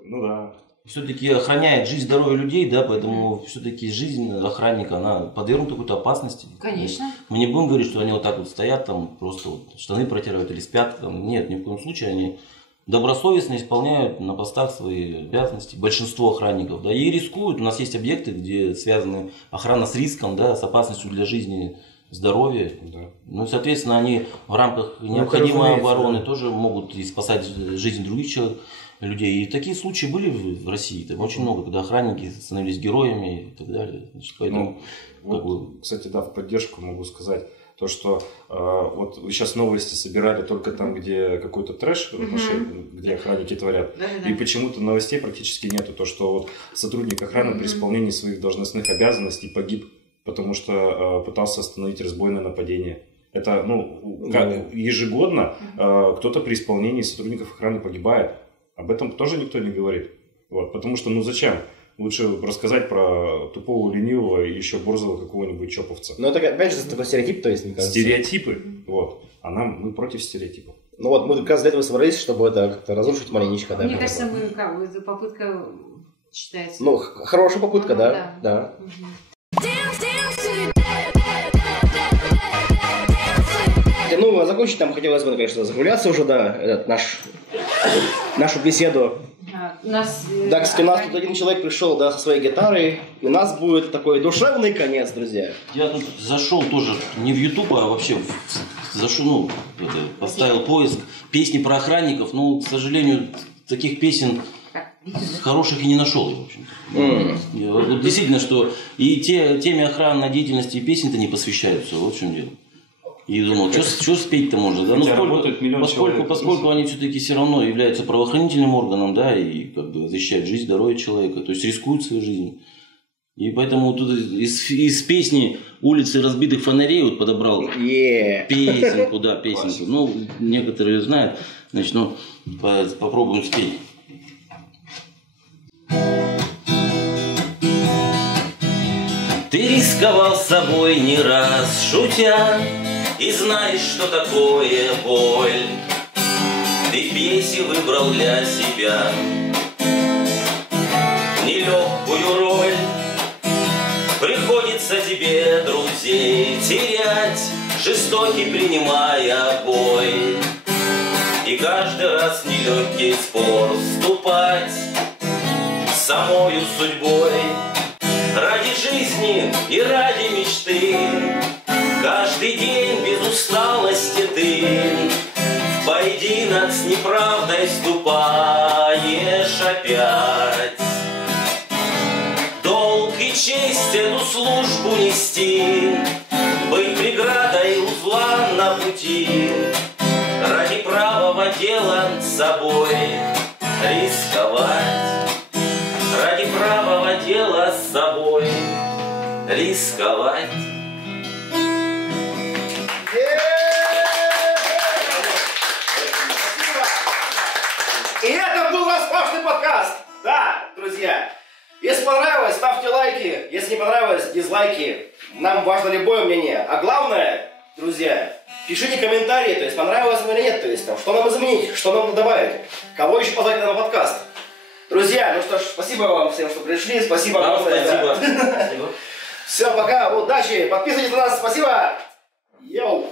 Ну да. Все-таки охраняет жизнь, здоровье людей, да, поэтому все-таки жизнь охранника, она подвергнута какой-то опасности. Конечно. Мы не будем говорить, что они вот так вот стоят, там просто вот штаны протирают или спят. Там. Нет, ни в коем случае они добросовестно исполняют на постах свои обязанности. Большинство охранников, да, и рискуют. У нас есть объекты, где связаны охрана с риском, да, с опасностью для жизни, здоровья. Да. Ну, и, соответственно, они в рамках Ну, необходимой разумеется, обороны да. тоже могут и спасать жизнь других людей. И такие случаи были в России. Там очень много, когда охранники становились героями и так далее. Значит, поэтому, Ну, как бы, вот, кстати, да, в поддержку могу сказать. То, что вот вы сейчас новости собирали только там, где какой-то трэш, где охранники творят. Да-да-да. И почему-то новостей практически нету. То, что вот сотрудник охраны при исполнении своих должностных обязанностей погиб, потому что пытался остановить разбойное нападение. Это, ну, как ежегодно кто-то при исполнении сотрудников охраны погибает. Об этом тоже никто не говорит. Вот, потому что, ну зачем? лучше рассказать про тупого, ленивого и еще борзого какого-нибудь чоповца. Ну, это, опять же, такой стереотип, то есть, мне кажется. Стереотипы, вот. А мы против стереотипов. Ну вот, мы как раз для этого собрались, чтобы это как-то разрушить маленечко. Да, мне кажется, мы как бы, попытка считается. Ну, хорошая попытка, да. Ну, а закончить нам хотелось бы, конечно, закругляться уже, да, нашу беседу. Да, кстати, у нас тут один человек пришел, да, со своей гитарой, и у нас будет такой душевный конец, друзья. Я тут зашел тоже не в YouTube, а вообще зашел, поставил поиск песни про охранников, но, к сожалению, таких песен хороших и не нашел, в общем-то. Вот действительно, что и теме охранной деятельности и песен-то не посвящаются, вот в чем дело. И думал, что спеть-то можно, да? Поскольку они все-таки все равно являются правоохранительным органом, да, и как бы защищают жизнь, здоровье человека, то есть рискуют своей жизнью. И поэтому тут из песни «Улицы разбитых фонарей» вот подобрал песенку, да, песенку. Ну, некоторые знают, значит, ну, попробуем спеть. Ты рисковал собой не раз, шутя, и знаешь, что такое боль. Ты в пьесе выбрал для себя нелегкую роль. Приходится тебе друзей терять, жестокий принимая бой. И каждый раз нелегкий спор вступать с самою судьбой. Ради жизни и ради мечты каждый день без усталости ты в поединок с неправдой вступаешь опять. Долг и честь эту службу нести, быть преградой узла на пути, ради правого дела с собой рисковать, ради правого дела с собой рисковать. И это был наш прошлый подкаст. Да, друзья. Если понравилось, ставьте лайки. Если не понравилось, дизлайки. Нам важно любое мнение. А главное, друзья, пишите комментарии, то есть понравилось вам или нет, то есть там, что нам изменить, что нам добавить, кого еще позвать на подкаст. Друзья, ну что ж, спасибо вам всем, что пришли. Спасибо вам. Спасибо. Все, пока, удачи. Подписывайтесь на нас. Спасибо. Йоу.